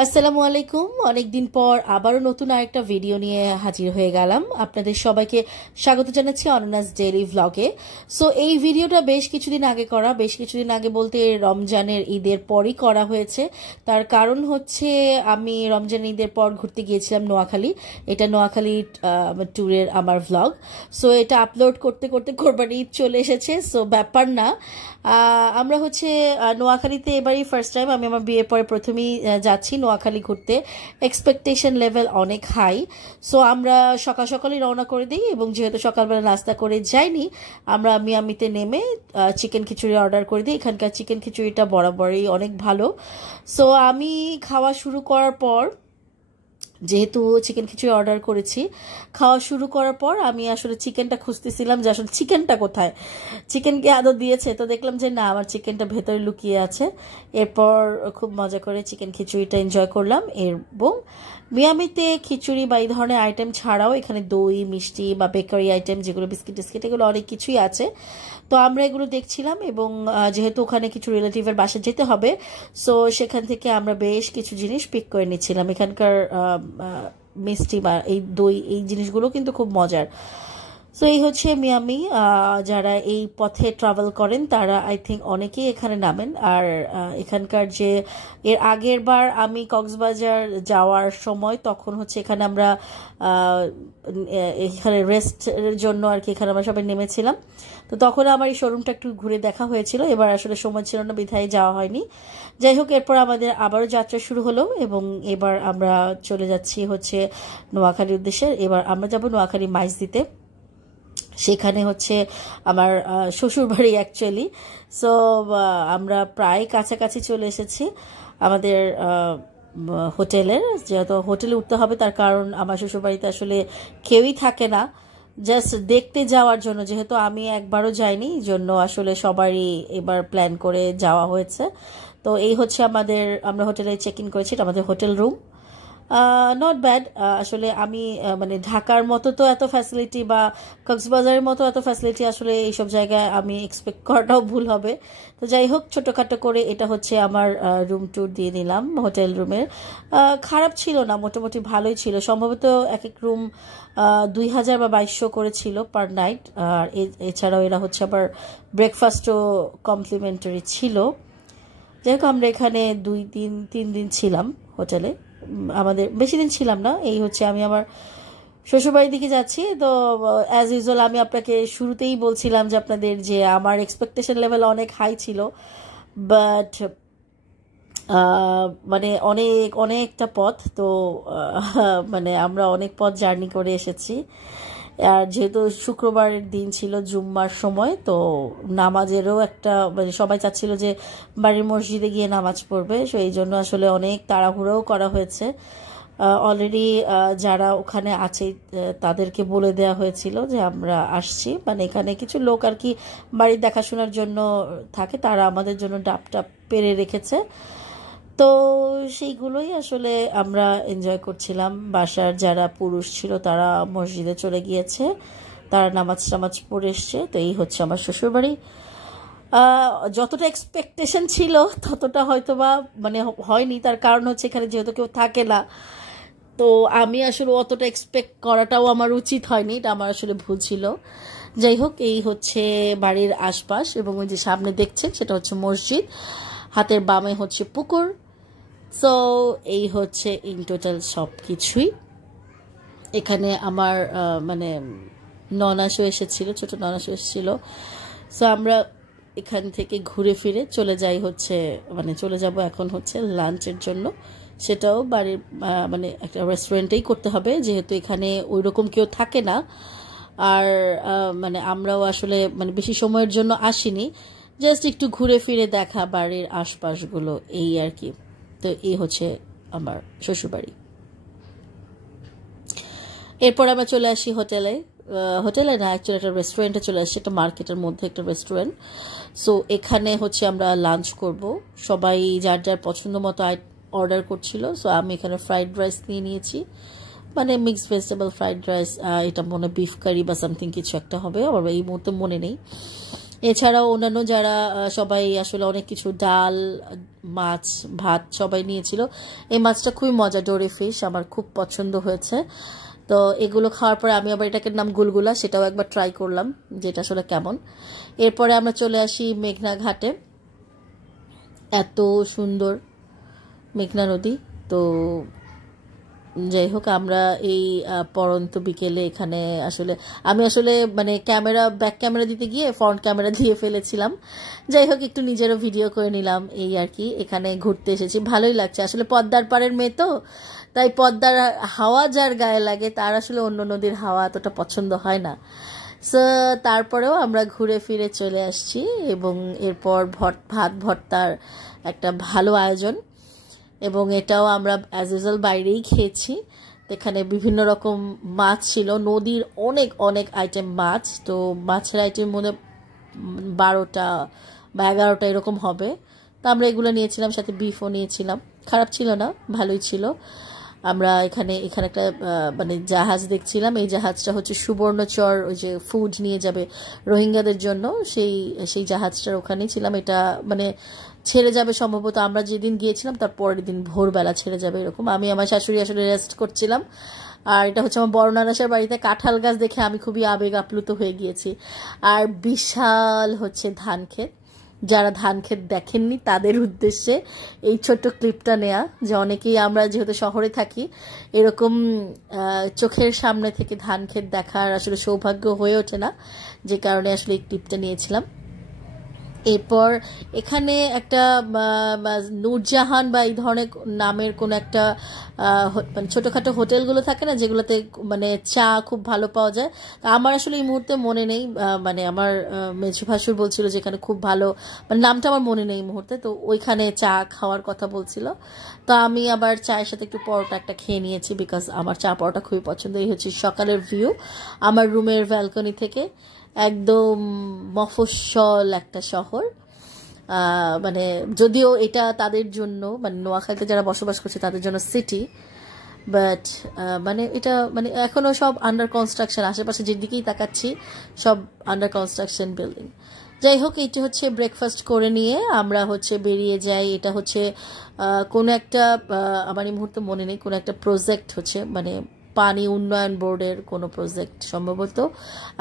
আসসালামু আলাইকুম। অনেকদিন পর আবারও নতুন আরেকটা ভিডিও নিয়ে হাজির হয়ে গেলাম। আপনাদের সবাইকে স্বাগত জানাচ্ছি অনন্যাস ডেইলি ভ্লগে। সো এই ভিডিওটা বেশ কিছুদিন আগে করা, বেশ কিছুদিন আগে বলতে রমজানের ঈদের পরই করা হয়েছে। তার কারণ হচ্ছে আমি রমজানের ঈদের পর ঘুরতে গিয়েছিলাম নোয়াখালী। এটা নোয়াখালী ট্যুরের আমার ভ্লগ। সো এটা আপলোড করতে করতে কোরবানি ঈদ চলে এসেছে। সো ব্যাপার না, আমরা হচ্ছে নোয়াখালীতে এবারই ফার্স্ট টাইম, আমি আমার বিয়ের পরে প্রথমেই যাচ্ছি নোয়াখালী ঘুরতে। এক্সপেকটেশন লেভেল অনেক হাই। সো আমরা সকাল সকালই রওনা করে দিই এবং যেহেতু সকালবেলা নাস্তা করে যাইনি, আমরা মিয়ামিতে নেমে চিকেন খিচুড়ি অর্ডার করে দিই। এখানকার চিকেন খিচুড়িটা বরাবরই অনেক ভালো। সো আমি খাওয়া শুরু করার পর, যেহেতু চিকেন খিচুড়ি অর্ডার করেছি, খাওয়া শুরু করার পর আমি আসলে চিকেনটা খুঁজতেছিলাম যে আসলে চিকেনটা কোথায়, চিকেনকে আদৌ দিয়েছে। তো দেখলাম যে না, আমার চিকেনটা ভেতরে লুকিয়ে আছে। এরপর খুব মজা করে চিকেন খিচুড়িটা এনজয় করলাম। এবং মিয়ামিতে খিচুড়ি বা এই ধরনের আইটেম ছাড়াও এখানে দই, মিষ্টি বা বেকারি আইটেম, যেগুলো বিস্কিট টিস্কিট, এগুলো অনেক কিছুই আছে। তো আমরা এগুলো দেখছিলাম এবং যেহেতু ওখানে কিছু রিলেটিভের বাসায় যেতে হবে, সো সেখান থেকে আমরা বেশ কিছু জিনিস পিক করে নিচ্ছিলাম। এখানকার মিষ্টি বা এই দই, এই জিনিসগুলো কিন্তু খুব মজার। সো এই হচ্ছে মিয়ামি। যারা এই পথে ট্রাভেল করেন তারা আই থিঙ্ক অনেকেই এখানে নামেন। আর এখানকার যে এর আগের বার আমি কক্সবাজার যাওয়ার সময়, তখন হচ্ছে এখানে আমরা এখানে রেস্টের জন্য আর কি এখানে আমরা সবাই নেমেছিলাম। তো তখন আমার এই শোরুমটা একটু ঘুরে দেখা হয়েছিল। এবার আসলে সময় ছিল না, বিধায় যাওয়া হয়নি। যাই হোক, এরপর আমাদের আবারও যাত্রা শুরু হলো এবং এবার আমরা চলে যাচ্ছি হচ্ছে নোয়াখালীর উদ্দেশ্যে। এবার আমরা যাব নোয়াখালী মাইজদিতে। সেখানে হচ্ছে আমার শ্বশুর বাড়ি অ্যাকচুয়ালি। সো আমরা প্রায় কাছাকাছি চলে এসেছি আমাদের হোটেলের। যেহেতু হোটেলে উঠতে হবে, তার কারণ আমার শ্বশুর বাড়িতে আসলে কেউই থাকে না, জাস্ট দেখতে যাওয়ার জন্য। যেহেতু আমি একবারও যাইনি, জন্য আসলে সবারই এবার প্ল্যান করে যাওয়া হয়েছে। তো এই হচ্ছে আমরা হোটেলে চেক ইন করেছি। এটা আমাদের হোটেল রুম। Not bad. আসলে আমি মানে ঢাকার মতো তো এত ফ্যাসিলিটি বা কক্সবাজারের মতো এত ফ্যাসিলিটি আসলে এইসব জায়গায় আমি এক্সপেক্ট করাটাও ভুল হবে। তো যাই হোক, ছোটোখাটো করে এটা হচ্ছে আমার রুম ট্যুর দিয়ে নিলাম হোটেল রুমের। খারাপ ছিল না, মোটামুটি ভালোই ছিল। সম্ভবত এক এক রুম 2000 বা 2200 করে ছিল পার নাইট। আর এছাড়াও এরা হচ্ছে আবার ব্রেকফাস্টও কমপ্লিমেন্টারি ছিল। যাই হোক, আমরা এখানে 3 দিন ছিলাম হোটেলে। আমাদের বেশি দিন ছিলাম না। এই হচ্ছে আমি আমার শ্বশুরবাড়ির দিকে যাচ্ছি। তো অ্যাজ ইউজুয়াল আমি আপনাকে শুরুতেই বলছিলাম যে আপনাদের যে আমার এক্সপেকটেশন লেভেল অনেক হাই ছিল, বাট মানে অনেকটা পথ। তো মানে আমরা অনেক পথ জার্নি করে এসেছি। আর যেহেতু শুক্রবারের দিন ছিল, জুম্মার সময়, তো নামাজেরও একটা মানে সবাই চাচ্ছিল যে বাড়ির মসজিদে গিয়ে নামাজ পড়বে। সো এই জন্য আসলে অনেক তাড়াহুড়োও করা হয়েছে। অলরেডি যারা ওখানে আছে তাদেরকে বলে দেওয়া হয়েছিল যে আমরা আসছি। মানে এখানে কিছু লোক আর কি বাড়ির দেখাশোনার জন্য থাকে, তারা আমাদের জন্য ডাবটা পেরে রেখেছে। তো সেইগুলোই আসলে আমরা এনজয় করছিলাম। বাসার যারা পুরুষ ছিল তারা মসজিদে চলে গিয়েছে, তারা নামাজ পড়ে এসছে। তো এই হচ্ছে আমার শ্বশুরবাড়ি। যতটা এক্সপেকটেশন ছিল ততটা হয়তো বা মানে হয়নি। তার কারণ হচ্ছে এখানে যেহেতু কেউ থাকে না, তো আমি আসলে অতটা এক্সপেক্ট করাটাও আমার উচিত হয়নি, এটা আমার আসলে ভুল ছিল। যাই হোক, এই হচ্ছে বাড়ির আশপাশ এবং ওই যে সামনে দেখছেন সেটা হচ্ছে মসজিদ, হাতের বামে হচ্ছে পুকুর। সো এই হচ্ছে ইন টোটাল সব কিছুই। এখানে আমার মানে ননাসও এসেছিল, ছোট ননাসও এসেছিল। সো আমরা এখান থেকে ঘুরে ফিরে চলে যাই হচ্ছে মানে চলে যাব এখন হচ্ছে লাঞ্চের জন্য। সেটাও বাড়ির মানে একটা রেস্টুরেন্টেই করতে হবে, যেহেতু এখানে ওই রকম কেউ থাকে না। আর মানে আমরাও আসলে মানে বেশি সময়ের জন্য আসিনি, জাস্ট একটু ঘুরে ফিরে দেখা বাড়ির আশপাশগুলো, এই আর কি। তো এই হচ্ছে আমার শ্বশুরবাড়ি। এরপর আমরা চলে আসি হোটেলে। হোটেলে না, অ্যাকচুয়ালি একটা রেস্টুরেন্টে চলে আসছি, একটা মার্কেটের মধ্যে একটা রেস্টুরেন্ট। সো এখানে হচ্ছে আমরা লাঞ্চ করব। সবাই যার যার পছন্দ মতো অর্ডার করছিল। সো আমি এখানে ফ্রাইড রাইস নিয়ে নিয়েছি, মানে মিক্সড ভেজিটেবল ফ্রাইড রাইস। এটা মনে বিফ কারি বা সামথিং কিছু একটা হবে, আমার এই মুহূর্তে মনে নেই। এছাড়াও অন্যান্য যারা সবাই আসলে অনেক কিছু ডাল, মাছ, ভাত সবাই নিয়েছিল। এই মাছটা খুবই মজা, ডোরি ফিশ, আমার খুব পছন্দ হয়েছে। তো এগুলো খাওয়ার পরে আমি আবার এটাকে নাম গুলগুলা, সেটাও একবার ট্রাই করলাম যেটা আসলে কেমন। এরপরে আমরা চলে আসি মেঘনা ঘাটে। এত সুন্দর মেঘনা নদী। তো যাই হোক, আমরা এই পরন্ত বিকেলে এখানে আসলে আমি আসলে মানে ব্যাক ক্যামেরা দিতে গিয়ে ফ্রন্ট ক্যামেরা দিয়ে ফেলেছিলাম। যাই হোক, একটু নিজেরও ভিডিও করে নিলাম এই আর কি। এখানে ঘুরতে এসেছি, ভালোই লাগছে আসলে। পদ্মার পাড়ের মেয়ে তো, তাই পদ্মার হাওয়া যার গায়ে লাগে তার আসলে অন্য নদীর হাওয়া এতটা পছন্দ হয় না। সো তারপরেও আমরা ঘুরে ফিরে চলে আসছি এবং এরপর ভাত ভর্তার একটা ভালো আয়োজন, এবং এটাও আমরা অ্যাজ ইউজুয়াল বাইরেই খেয়েছি। এখানে বিভিন্ন রকম মাছ ছিল, নদীর অনেক অনেক আইটেম মাছ। তো মাছের আইটেম মনে 12টা বা 11টা এরকম হবে। তো আমরা এগুলো নিয়েছিলাম, সাথে বিফও নিয়েছিলাম। খারাপ ছিল না, ভালোই ছিল। আমরা এখানে একটা মানে জাহাজ দেখছিলাম। এই জাহাজটা হচ্ছে সুবর্ণচর, ওই যে ফুড নিয়ে যাবে রোহিঙ্গাদের জন্য, সেই জাহাজটার ওখানেই ছিলাম। এটা মানে ছেড়ে যাবে সম্ভবত, আমরা যেদিন গিয়েছিলাম তার পরের দিন ভোরবেলা ছেড়ে যাবে এরকম। আমি আমার শাশুড়ি আসলে রেস্ট করছিলাম। আর এটা হচ্ছে আমার বড় নানাসার বাড়িতে কাঁঠাল গাছ দেখে আমি খুবই আবেগ আপ্লুত হয়ে গিয়েছি। আর বিশাল হচ্ছে ধান ক্ষেত। যারা ধান ক্ষেত দেখেননি তাদের উদ্দেশ্যে এই ছোট্ট ক্লিপটা নেয়া, যে অনেকেই আমরা যেহেতু শহরে থাকি এরকম চোখের সামনে থেকে ধান ক্ষেত দেখার আসলে সৌভাগ্য হয়ে ওঠে না, যে কারণে আসলে এই ক্লিপটা নিয়েছিলাম। এরপর এখানে একটা নূরজাহান বা এই ধরনের নামের কোনো একটা মানে ছোটোখাটো হোটেলগুলো থাকে না, যেগুলোতে মানে চা খুব ভালো পাওয়া যায়। আমার আসলে এই মুহূর্তে মনে নেই, মানে আমার মেজো ভাসুর বলছিল যে এখানে খুব ভালো, মানে নামটা আমার মনে নেই এই মুহূর্তে। তো ওইখানে চা খাওয়ার কথা বলছিল। তো আমি আবার চায়ের সাথে একটু পরোটা একটা খেয়ে নিয়েছি, বিকজ আমার চা পরোটা খুবই পছন্দ। এই হচ্ছে সকালের ভিউ আমার রুমের ব্যালকনি থেকে। একদম মফস্বল একটা শহর, মানে যদিও এটা তাদের জন্য, মানে নোয়াখালীতে যারা বসবাস করছে তাদের জন্য সিটি, বাট মানে এটা মানে এখনো সব আন্ডার কনস্ট্রাকশন। আশেপাশে যেদিকেই তাকাচ্ছি সব আন্ডার কনস্ট্রাকশন বিল্ডিং। যাই হোক, এইটি হচ্ছে ব্রেকফাস্ট করে নিয়ে আমরা হচ্ছে বেরিয়ে যাই। এটা হচ্ছে কোনো একটা আমার এই মুহূর্তে মনে নেই, কোনো একটা প্রজেক্ট হচ্ছে, মানে পানি উন্নয়ন বোর্ডের কোনো প্রজেক্ট সম্ভবত।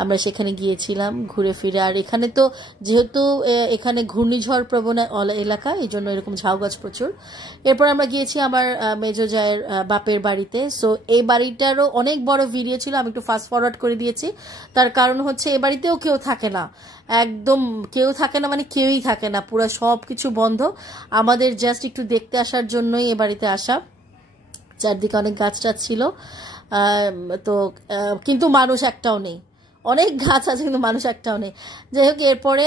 আমরা সেখানে গিয়েছিলাম ঘুরে ফিরে। আর এখানে তো যেহেতু এখানে ঘূর্ণিঝড় প্রবণ এলাকা, এই জন্য এরকম ঝাউ গাছ প্রচুর। এরপর আমরা গিয়েছি আমার মেজো জায়ের বাপের বাড়িতে। সো এই বাড়িটারও অনেক বড় ভিডিও ছিল, আমি একটু ফাস্ট ফরওয়ার্ড করে দিয়েছি। তার কারণ হচ্ছে এ বাড়িতেও কেউ থাকে না, একদম কেউ থাকে না, মানে কেউই থাকে না, পুরো সব কিছু বন্ধ। আমাদের জাস্ট একটু দেখতে আসার জন্যই এ বাড়িতে আসা। চারদিকে অনেক গাছ টাছ ছিল, তো কিন্তু মানুষ একটাও নেই। অনেক গাছ আছে কিন্তু মানুষ একটাও নেই। যাই হোক, এরপরে